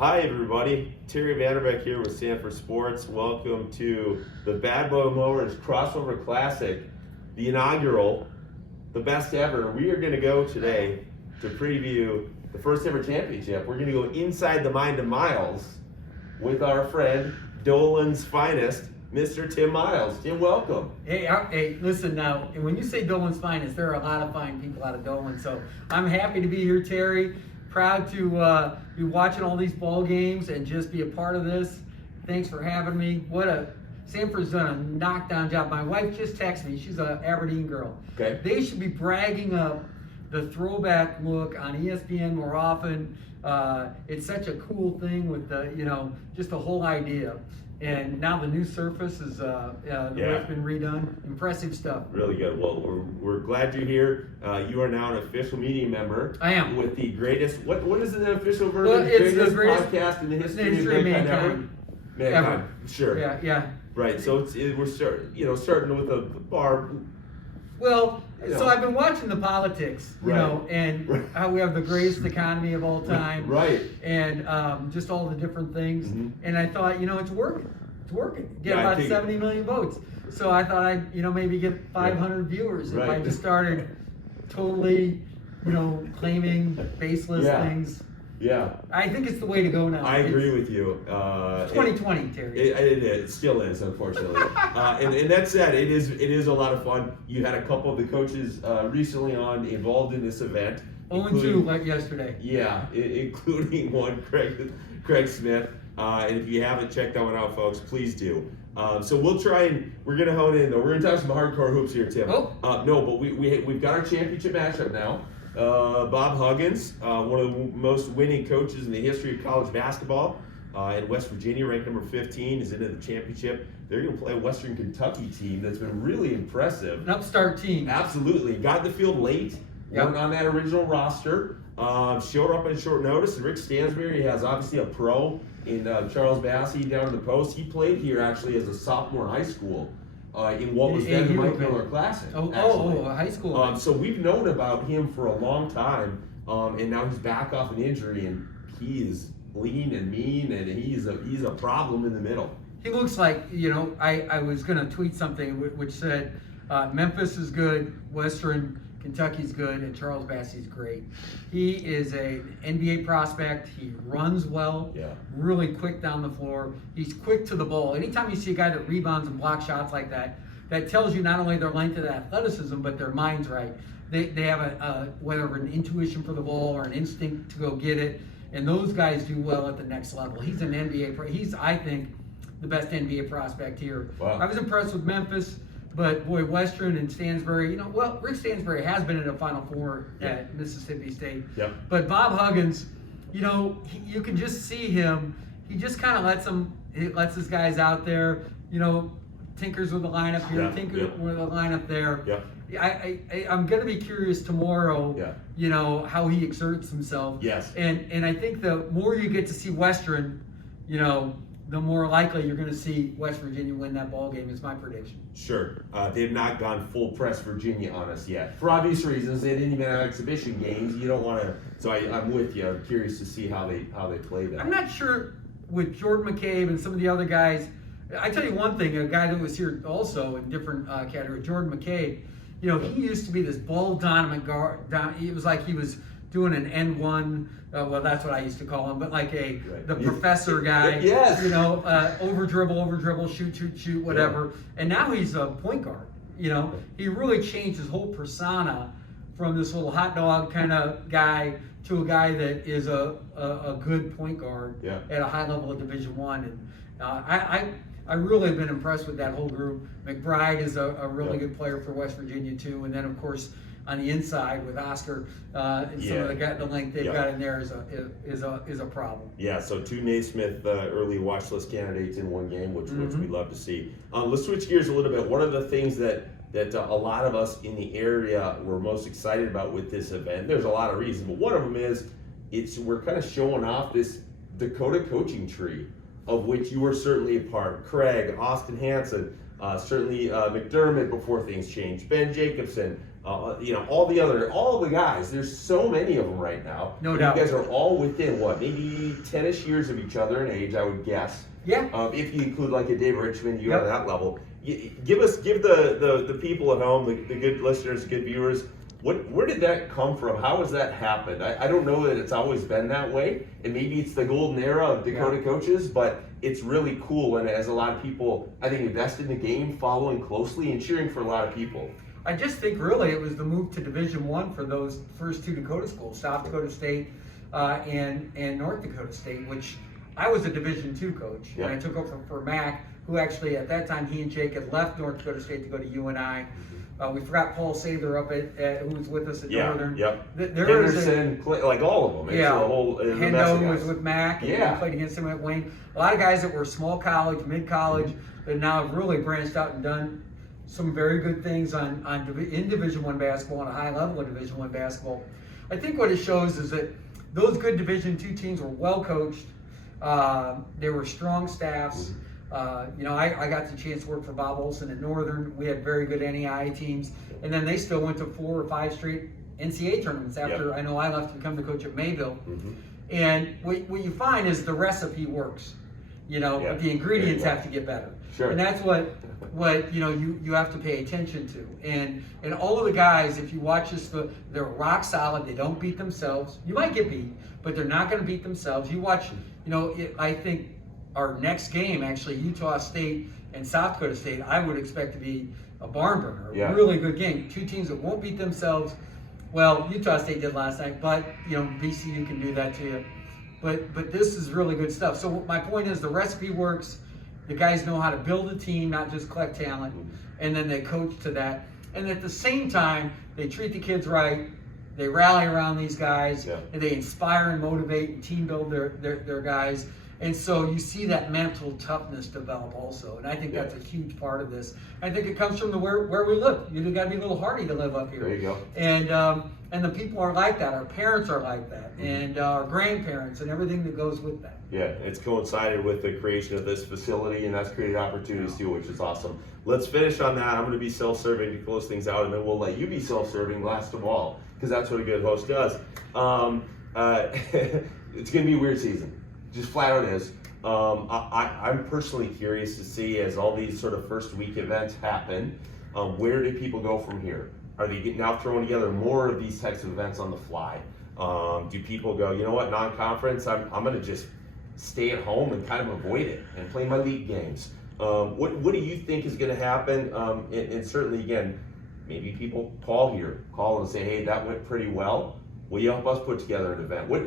Hi everybody, Terry Vanderbeck here with Sanford Sports. Welcome to the Bad Boy Mowers Crossover Classic, the inaugural, the best ever. We are going to go today to preview the first ever championship. We're going to go inside the mind of Miles with our friend, Dolan's finest, Mr. Tim Miles. Tim, welcome. Hey, listen now, when you say Dolan's finest, there are a lot of fine people out of Dolan, so I'm happy to be here, Terry. Proud to be watching all these ball games and just be a part of this. Thanks for having me. Sanford's done a knockdown job. My wife just texted me. She's an Aberdeen girl. Okay. They should be bragging up the throwback look on ESPN more often. It's such a cool thing with just the whole idea. And now the new surface is the roof been redone. Impressive stuff. Really good. Well, we're glad you're here. You are now an official media member. I am. With the greatest. What is the official version? Well, it's the greatest podcast in the history of mankind. Ever. Sure. Yeah. Right. So we're starting with a bar. Well, so I've been watching the politics, and how we have the greatest economy of all time, right? And just all the different things. Mm-hmm. And I thought, it's working. It's working. Get about 70 million votes. So I thought I'd, maybe get 500 viewers if I just started totally, claiming baseless things. Yeah. I think it's the way to go now. I agree with you. 2020, Terry. It still is, unfortunately. And that said, it is a lot of fun. You had a couple of the coaches recently involved in this event. 0-2 like yesterday. Yeah, including one, Craig Smith. And if you haven't checked that one out, folks, please do. So we're going to hone in, though. We're going to talk some hardcore hoops here, Tim. Oh. No, but we've got our championship matchup now. Bob Huggins, one of the most winning coaches in the history of college basketball in West Virginia, ranked number 15, is into the championship. They're going to play a Western Kentucky team that's been really impressive. An upstart team. Absolutely. Got the field late, weren't on that original roster, showed up on short notice. And Rick Stansbury has obviously a pro in Charles Bassey down in the post. He played here actually as a sophomore in high school. In what was then the Mike Miller Classic. High school. So we've known about him for a long time, and now he's back off an injury, and he is lean and mean, and he's a problem in the middle. He looks like, I was going to tweet something which said Memphis is good, Western Kentucky's good, and Charles Bassey's great. He is an NBA prospect. He runs well, really quick down the floor. He's quick to the ball. Anytime you see a guy that rebounds and blocks shots like that, that tells you not only their length and athleticism, but their mind's right. They have whether an intuition for the ball or an instinct to go get it, and those guys do well at the next level. He's an NBA. He's, I think, the best NBA prospect here. Wow. I was impressed with Memphis. But boy, Western and Stansbury, Rick Stansbury has been in a Final Four at Mississippi State. Yep. But Bob Huggins, you can just see him. He just kind of lets his guys out there, tinkers with the lineup here, tinkers with the lineup there. Yeah. I'm going to be curious tomorrow, how he exerts himself. Yes. And I think the more you get to see Western, the more likely you're going to see West Virginia win that ball game, is my prediction. Sure. They've not gone full press Virginia on us yet. For obvious reasons, they didn't even have exhibition games. You don't want to. So I'm with you. I'm curious to see how they play that. I'm not sure with Jordan McCabe and some of the other guys. I tell you one thing, a guy that was here also in different category, Jordan McCabe, he used to be this ball dominant guard. It was like he was doing an N1, well, that's what I used to call him, but like the professor guy, yes. Over dribble, shoot, whatever. And now he's a point guard. He really changed his whole persona from this little hot dog kind of guy to a guy that is a good point guard at a high level of Division I. And I really have been impressed with that whole group. McBride is a really good player for West Virginia too, and then of course on the inside with Oscar and some of the length they've got in there is a problem. Yeah, so two Naismith early watch list candidates in one game, which we love to see. Let's switch gears a little bit. One of the things that a lot of us in the area were most excited about with this event, there's a lot of reasons, but one of them is we're kind of showing off this Dakota coaching tree, of which you were certainly a part. Craig, Austin Hansen, certainly McDermott before things changed, Ben Jacobson, all the guys. There's so many of them right now. No And doubt. You guys are all within maybe 10-ish years of each other in age, I would guess. Yeah. If you include like a Dave Richmond, you Yep. are that level. Give the people at home, the good listeners, good viewers, where did that come from? How has that happened? I don't know that it's always been that way, and maybe it's the golden era of Dakota coaches, but it's really cool, and as a lot of people, I think, invested in the game, following closely and cheering for a lot of people. I just think really it was the move to Division I for those first two Dakota schools, South Dakota State and North Dakota State, which I was a Division II coach, and I took over for Mac, who actually at that time he and Jake had left North Dakota State to go to UNI. We forgot Paul Sather up at who was with us at Northern. Yep. There Henderson, like all of them. It's yeah. the whole, Hendo was with Mac, and we played against him at Wayne. A lot of guys that were small college, mid college, that now have really branched out and done some very good things in Division I basketball and a high level of Division I basketball. I think what it shows is that those good Division II teams were well coached. They were strong staffs. I got the chance to work for Bob Olson at Northern. We had very good NEI teams, and then they still went to 4 or 5 straight NCAA tournaments after I know I left to become the coach at Mayville. And what you find is the recipe works, but the ingredients have to get better. Sure. And that's what you have to pay attention to. And all of the guys, if you watch this, they're rock solid. They don't beat themselves. You might get beat, but they're not going to beat themselves. You watch, I think our next game, actually, Utah State and South Dakota State, I would expect to be a barn burner, a really good game. Two teams that won't beat themselves. Well, Utah State did last night, but VCU can do that to you. But this is really good stuff. So my point is the recipe works. The guys know how to build a team, not just collect talent, and then they coach to that. And at the same time, they treat the kids right. They rally around these guys, and they inspire and motivate and team build their guys. And so you see that mental toughness develop also, and I think that's a huge part of this. I think it comes from where we live. You got to be a little hardy to live up here. There you go. And the people are like that. Our parents are like that, and our grandparents, and everything that goes with that. Yeah, it's coincided with the creation of this facility, and that's created opportunities too, which is awesome. Let's finish on that. I'm going to be self-serving to close things out, and then we'll let you be self-serving last of all, because that's what a good host does. It's going to be a weird season. Just flat out is. I'm personally curious to see, as all these sort of first week events happen, where do people go from here? Are they now throwing together more of these types of events on the fly? Do people go, you know what, non-conference, I'm going to just stay at home and kind of avoid it and play my league games? What do you think is going to happen? And certainly, again, maybe people call and say, hey, that went pretty well. Will you help us put together an event? What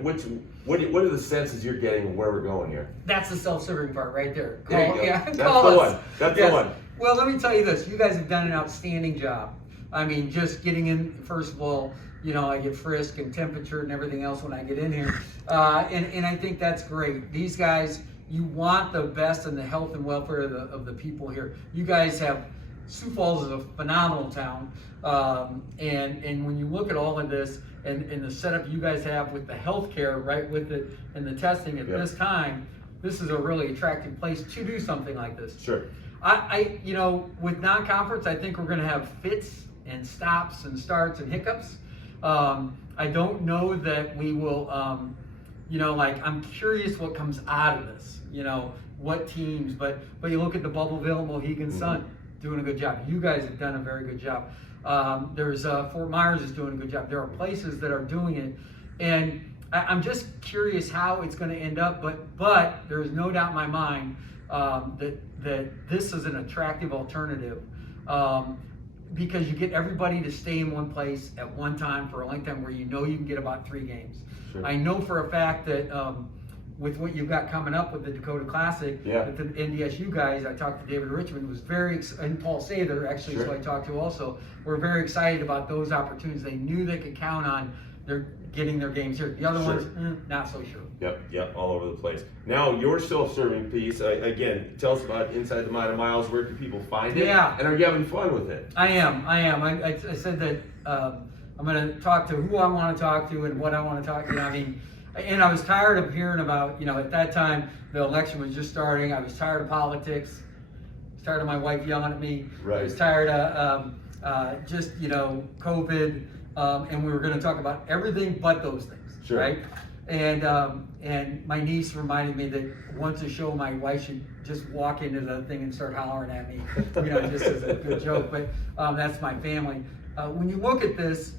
are the senses you're getting of where we're going here? That's the self-serving part right there. There you go. That's Call the us. one. That's the one. Well, let me tell you this. You guys have done an outstanding job. I mean, just getting in, first of all, I get frisk and temperature and everything else when I get in here. And I think that's great. These guys, you want the best and the health and welfare of the people here. You guys have, Sioux Falls is a phenomenal town. And when you look at all of this and the setup you guys have with the healthcare, right, with it and the testing at this time, this is a really attractive place to do something like this. Sure. I with non-conference, I think we're going to have fits and stops and starts and hiccups. I don't know that we will, I'm curious what comes out of this, what teams, but you look at the Bubbleville Mohegan Sun doing a good job. You guys have done a very good job. There's Fort Myers is doing a good job. There are places that are doing it, and I'm just curious how it's going to end up, but there is no doubt in my mind that this is an attractive alternative. Because you get everybody to stay in one place at one time for a length of time where you can get about 3 games. Sure. I know for a fact that with what you've got coming up with the Dakota Classic, with the NDSU guys, I talked to David Richmond, was and Paul Sather actually, who I talked to also, were very excited about those opportunities. They knew they could count on getting their games here. The other ones, not so sure. Yep, all over the place. Now, your self-serving piece, again, tell us about Inside the Mind of Miles. Where can people find it? Yeah. And are you having fun with it? I am. I said that I'm going to talk to who I want to talk to and what I want to talk to. I mean, and I was tired of hearing about, at that time, the election was just starting. I was tired of politics. I was tired of my wife yelling at me. Right. I was tired of just, COVID, and we were going to talk about everything but those things, Sure. right? And my niece reminded me that once a show, my wife should just walk into the thing and start hollering at me, just as a good joke. But that's my family. When you look at this,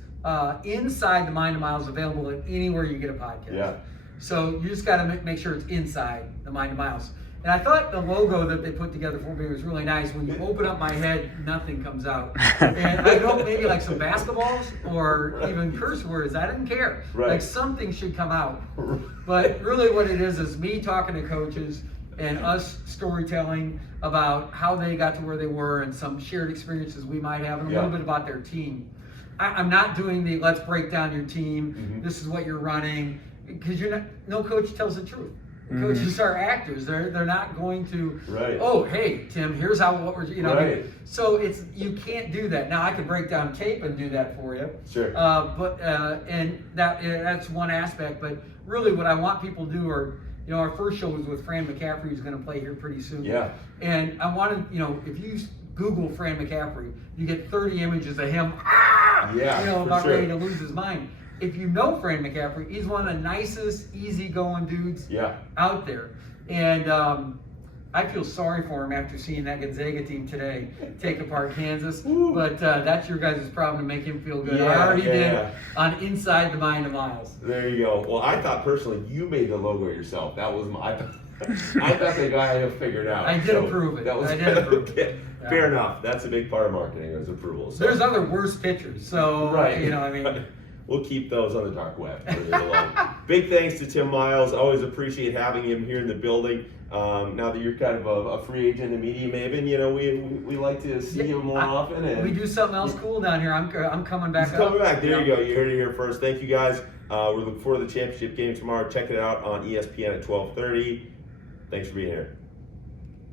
inside the Mind of Miles, available at anywhere you get a podcast. Yeah. So you just got to make sure it's inside the Mind of Miles. And I thought the logo that they put together for me was really nice. When you open up my head, nothing comes out. And I hope maybe like some basketballs or even curse words. I didn't care. Right. Like something should come out. But really what it is me talking to coaches and us storytelling about how they got to where they were and some shared experiences we might have and a little bit about their team. I'm not doing the let's break down your team. Mm-hmm. This is what you're running. Because no coach tells the truth. Coaches are actors. They're not going to. Right. Oh, hey Tim, here's what we're Right. So you can't do that. Now I can break down tape and do that for you. Sure. But that's one aspect. But really, what I want people to do are, our first show was with Fran McCaffrey, who's going to play here pretty soon. Yeah. And I wanted, if you Google Fran McCaffrey, you get 30 images of him. Yeah. About ready to lose his mind. If you know Fran McCaffrey, he's one of the nicest, easygoing dudes out there. And I feel sorry for him after seeing that Gonzaga team today take apart Kansas. But that's your guys' problem to make him feel good. Yeah, I already did yeah. on Inside the Mind of Miles. There you go. Well, I thought personally you made the logo yourself. That was I thought the guy had figured out. I did approve it. That was I did approve it. Okay. Yeah. Fair enough. That's a big part of marketing is approval. So. There's other worse pictures. So, We'll keep those on the dark web. Big thanks to Tim Miles. Always appreciate having him here in the building. Now that you're kind of a free agent and media maven, we like to see you more often. And we do something else cool down here. I'm coming back. He's coming back. There you go. You heard it here first. Thank you guys. We're looking forward to the championship game tomorrow. Check it out on ESPN at 12:30. Thanks for being here.